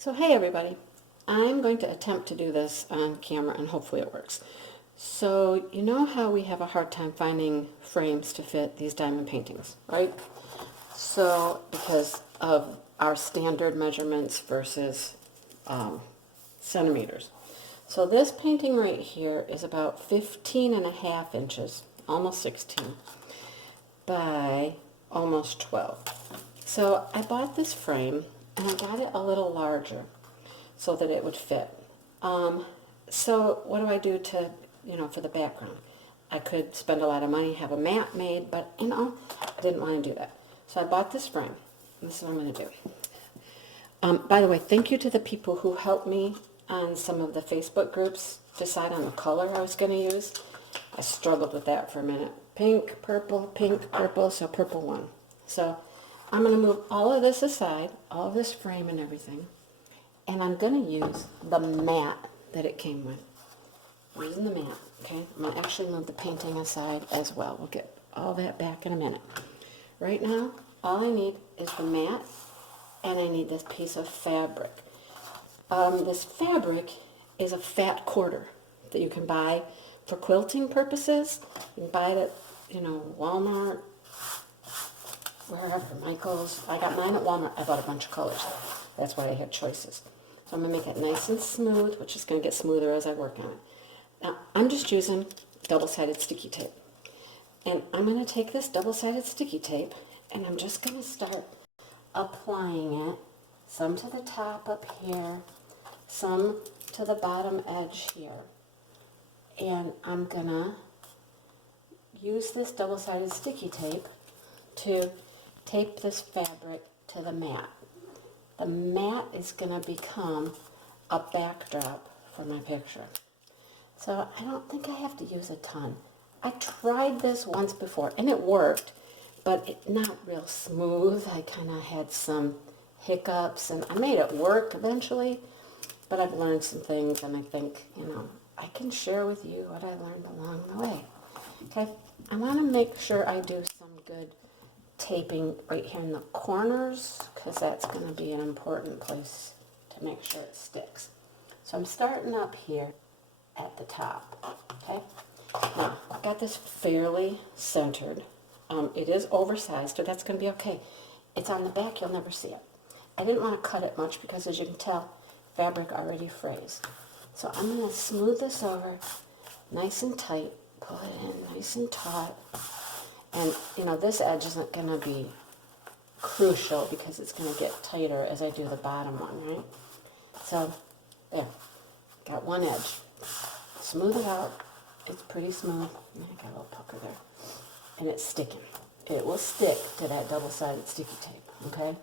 So hey everybody, I'm going to attempt to do this on camera and hopefully it works. So you know how we have a hard time finding frames to fit these diamond paintings, right? So because of our standard measurements versus centimeters. So this painting right here is about 15 and a half inches, almost 16, by almost 12. So I bought this frame and I got it a little larger so that it would fit. So what do I do to, for the background? I could spend a lot of money, have a mat made, but I didn't want to do that. So I bought this frame. This is what I'm going to do. By the way, thank you to the people who helped me on some of the Facebook groups decide on the color I was going to use. I struggled with that for a minute. Pink, purple, so purple won. So I'm going to move all of this aside, all of this frame and everything, and I'm going to use the mat that it came with. I'm using the mat, okay? I'm going to actually move the painting aside as well. We'll get all that back in a minute. Right now, all I need is the mat, and I need this piece of fabric. This fabric is a fat quarter that you can buy for quilting purposes. You can buy it at, Walmart, wherever, Michael's. I got mine at Walmart. I bought a bunch of colors. That's why I had choices. So I'm going to make it nice and smooth, which is going to get smoother as I work on it. Now, I'm just using double-sided sticky tape. And I'm going to take this double-sided sticky tape, and I'm just going to start applying it, some to the top up here, some to the bottom edge here. And I'm going to use this double-sided sticky tape to tape this fabric to the mat. The mat is going to become a backdrop for my picture. So I don't think I have to use a ton. I tried this once before and it worked, but it's not real smooth. I kind of had some hiccups and I made it work eventually, but I've learned some things and I think, I can share with you what I learned along the way. Okay, I want to make sure I do some good taping right here in the corners because that's going to be an important place to make sure it sticks. So I'm starting up here at the top, okay? Now, I got this fairly centered. It is oversized, but that's going to be okay. It's on the back, you'll never see it. I didn't want to cut it much because, as you can tell, fabric already frays. So I'm going to smooth this over nice and tight, pull it in nice and taut. And, this edge isn't going to be crucial because it's going to get tighter as I do the bottom one, right? So, there. Got one edge. Smooth it out. It's pretty smooth. I got a little pucker there. And it's sticking. It will stick to that double-sided sticky tape, okay?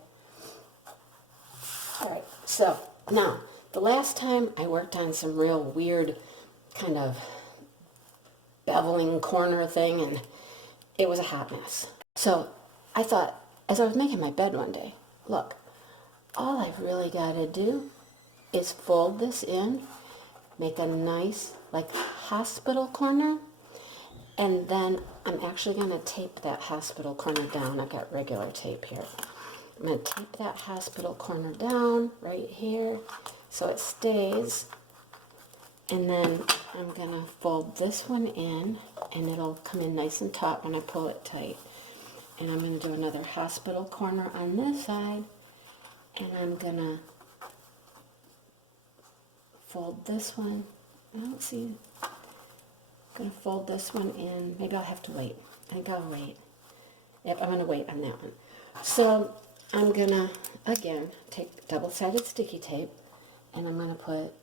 All right, so now, the last time I worked on some real weird kind of beveling corner thing, and it was a hot mess. So I thought, as I was making my bed one day, look, all I've really got to do is fold this in, make a nice, hospital corner, and then I'm actually going to tape that hospital corner down. I've got regular tape here. I'm going to tape that hospital corner down right here so it stays. And then I'm going to fold this one in, and it'll come in nice and taut when I pull it tight. And I'm going to do another hospital corner on this side, and I'm going to fold this one. I don't see. I'm going to fold this one in. Maybe I'll have to wait. I think I'll wait. Yep, I'm going to wait on that one. So I'm going to, again, take double-sided sticky tape, and I'm going to put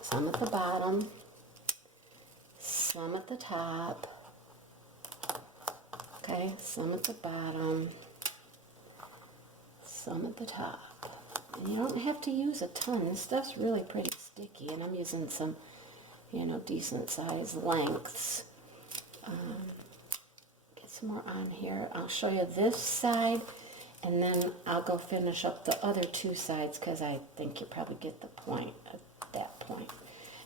some at the bottom, some at the top, okay, some at the bottom, some at the top. And you don't have to use a ton. This stuff's really pretty sticky, and I'm using some, decent size lengths. Get some more on here. I'll show you this side, and then I'll go finish up the other two sides because I think you probably get the point at that point.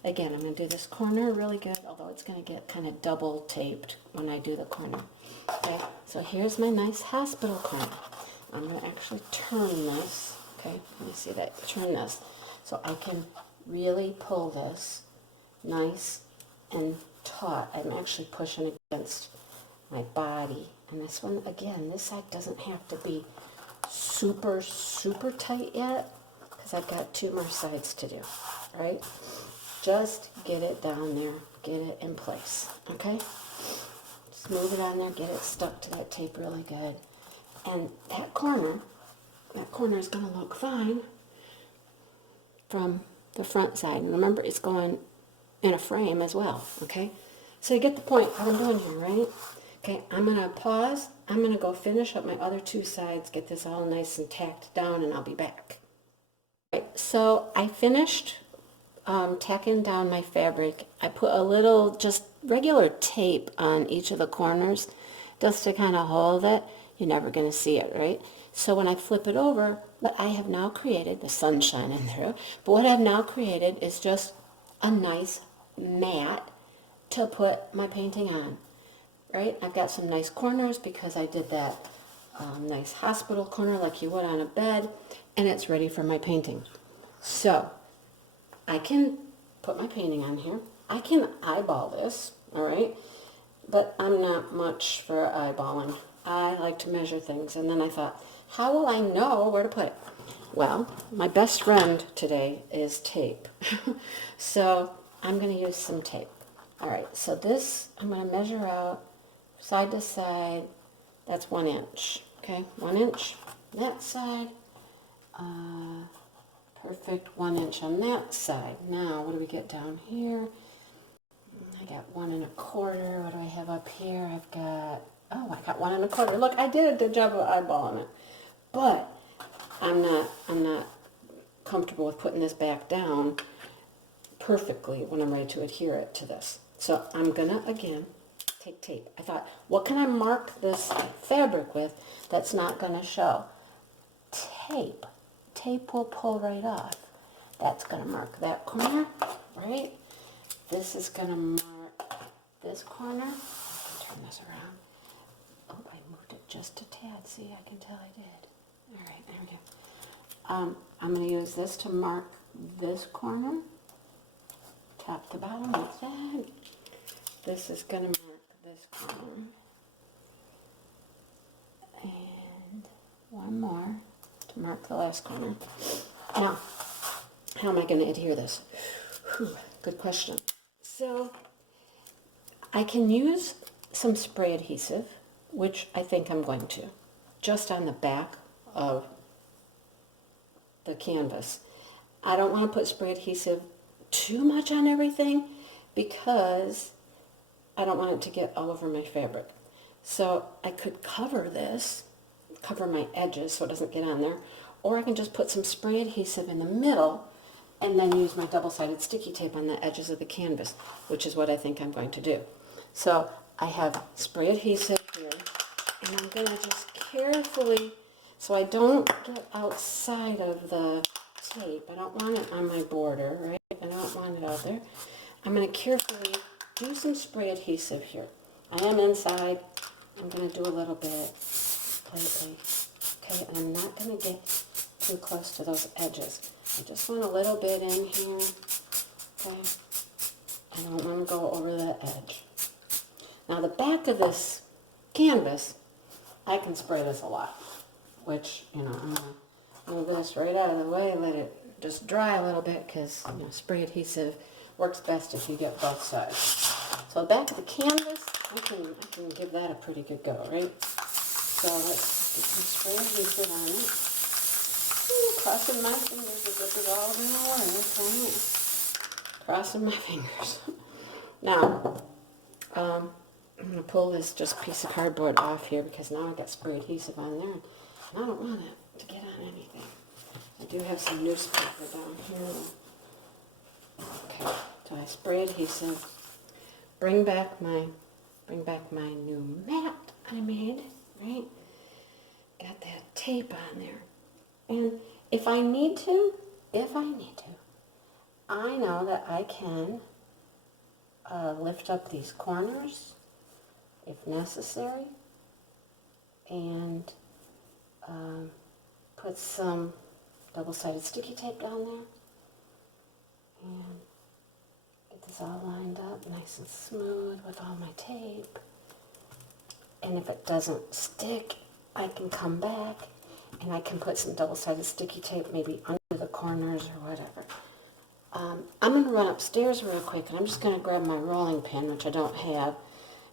Again, I'm going to do this corner really good, although it's going to get kind of double taped when I do the corner. Okay, so here's my nice hospital corner. I'm going to actually turn this, Okay, let me see that. Turn this. So I can really pull this nice and taut. I'm actually pushing against my body. And this one, again, this side doesn't have to be super, super tight yet because I've got 2 more sides to do, right? Just get it down there, get it in place, okay? Just move it on there, get it stuck to that tape really good. And that corner is going to look fine from the front side. And remember, it's going in a frame as well, okay? So you get the point what I'm doing here, right? Okay, I'm going to pause. I'm going to go finish up my other 2 sides, get this all nice and tacked down, and I'll be back. Right, so I finished tacking down my fabric. I put a little just regular tape on each of the corners just to kind of hold it. You're never going to see it, right? So when I flip it over, what I have now created, the sunshine in there, but what I've now created is just a nice mat to put my painting on, right? I've got some nice corners because I did that nice hospital corner like you would on a bed, and it's ready for my painting. So I can put my painting on here. I can eyeball this, all right? But I'm not much for eyeballing. I like to measure things. And then I thought, how will I know where to put it? Well, my best friend today is tape. So I'm going to use some tape. All right, so this, I'm going to measure out side to side. That's 1 inch, okay? 1 inch that side. Perfect, 1 inch on that side. Now, what do we get down here? I got 1 1/4. What do I have up here? I've got, oh, I got 1 1/4. Look, I did a good job of eyeballing it. But I'm not comfortable with putting this back down perfectly when I'm ready to adhere it to this. So I'm gonna, again, take tape. I thought, what can I mark this fabric with that's not gonna show? Tape. Tape will pull right off. That's gonna mark that corner, right? This is gonna mark this corner. Turn this around. Oh, I moved it just a tad. See, I can tell I did. All right, there we go. I'm going to use this to mark this corner, top to bottom like that. This is going to mark this corner. And 1 more to mark the last corner. Now, how am I going to adhere this? Whew, good question. So, I can use some spray adhesive, which I think I'm going to, just on the back of the canvas. I don't want to put spray adhesive too much on everything because I don't want it to get all over my fabric. So I could cover this, cover my edges so it doesn't get on there, or I can just put some spray adhesive in the middle and then use my double-sided sticky tape on the edges of the canvas, which is what I think I'm going to do. So I have spray adhesive here, and I'm going to just carefully, so I don't get outside of the tape. I don't want it on my border, right? I don't want it out there. I'm going to carefully do some spray adhesive here. I am inside. I'm going to do a little bit lightly. Okay, and I'm not going to get too close to those edges. I just want a little bit in here. Okay, I don't want to go over the edge. Now the back of this canvas, I can spray this a lot, which, you know, I'm going to move this right out of the way, let it just dry a little bit because, you know, spray adhesive works best if you get both sides. So the back of the canvas, I can give that a pretty good go, right? So let's get some spray adhesive on it. Ooh, crossing my fingers as this is all going to work, right? Crossing my fingers. Now, I'm going to pull this just piece of cardboard off here because now I've got spray adhesive on there. And I don't want it to get on anything. I do have some newspaper down here. Okay, so I spray adhesive. Bring back my new mat I made, right? Got that tape on there. And if I need to, I know that I can lift up these corners if necessary and put some double-sided sticky tape down there. And get this all lined up nice and smooth with all my tape. And if it doesn't stick, I can come back and I can put some double-sided sticky tape maybe under the corners or whatever. I'm going to run upstairs real quick, and I'm just going to grab my rolling pin, which I don't have,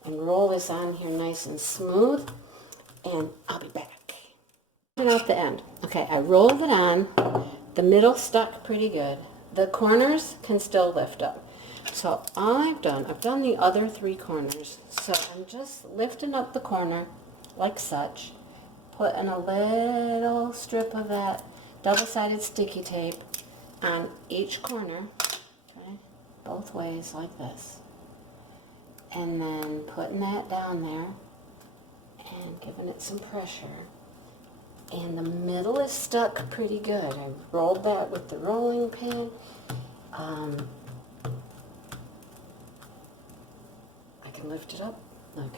and roll this on here nice and smooth, and I'll be back. Out the end. Okay, I rolled it on. The middle stuck pretty good. The corners can still lift up. So all I've done the other 3 corners. So I'm just lifting up the corner like such, putting a little strip of that double-sided sticky tape on each corner, okay, both ways like this, and then putting that down there and giving it some pressure. And the middle is stuck pretty good. I rolled that with the rolling pin. I can lift it up. Look,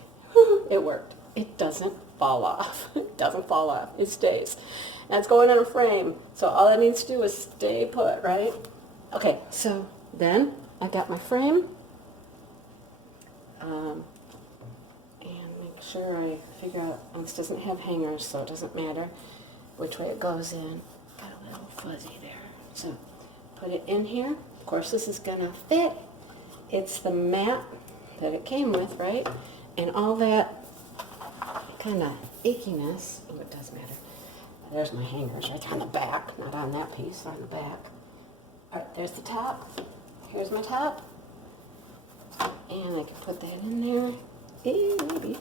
it worked. It doesn't fall off. It doesn't fall off. It stays. And it's going in a frame. So all I need to do is stay put, right? Okay, so then I got my frame. And make sure I figure out, this doesn't have hangers, so it doesn't matter which way it goes in. Got a little fuzzy there. So put it in here. Of course, this is gonna fit. It's the mat that it came with, right? And all that kind of achiness, oh, it does matter. There's my hangers right there on the back, not on that piece, on the back. All right, there's the top. Here's my top. And I can put that in there. Maybe.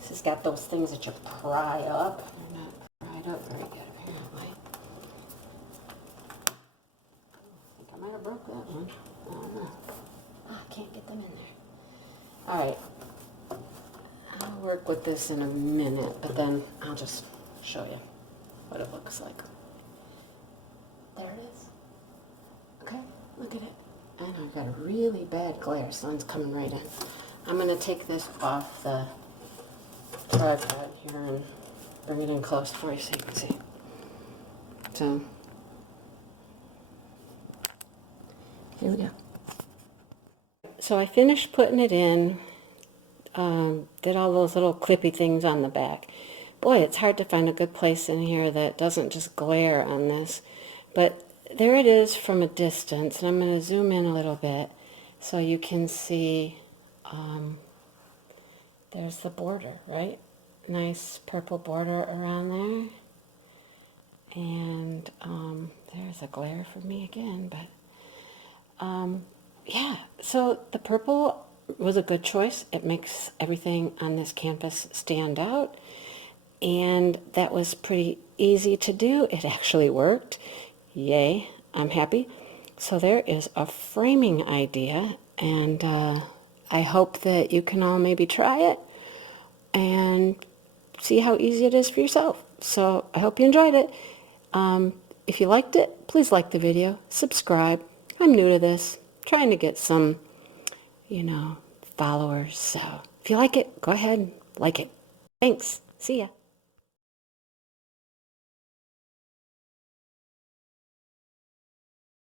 This has got those things that you pry up. They're not pried up very good, apparently. I think I might have broke that one. I don't know. Oh, I can't get them in there. All right. I'll work with this in a minute, but then I'll just show you what it looks like. There it is. Okay, look at it. And I've got a really bad glare. Sun's coming right in. I'm going to take this off the tripod here and bring it in close for you so you can see. So, here we go. So I finished putting it in. Did all those little clippy things on the back. Boy, it's hard to find a good place in here that doesn't just glare on this. But there it is from a distance, and I'm going to zoom in a little bit so you can see there's the border, right? Nice purple border around there. And there's a glare for me again, but yeah, so the purple was a good choice. It makes everything on this canvas stand out, and that was pretty easy to do. It actually worked. Yay, I'm happy. So there is a framing idea, and I hope that you can all maybe try it and see how easy it is for yourself. So I hope you enjoyed it. If you liked it, please like the video, subscribe. I'm new to this, trying to get some, followers. So if you like it, go ahead and like it. Thanks. See ya.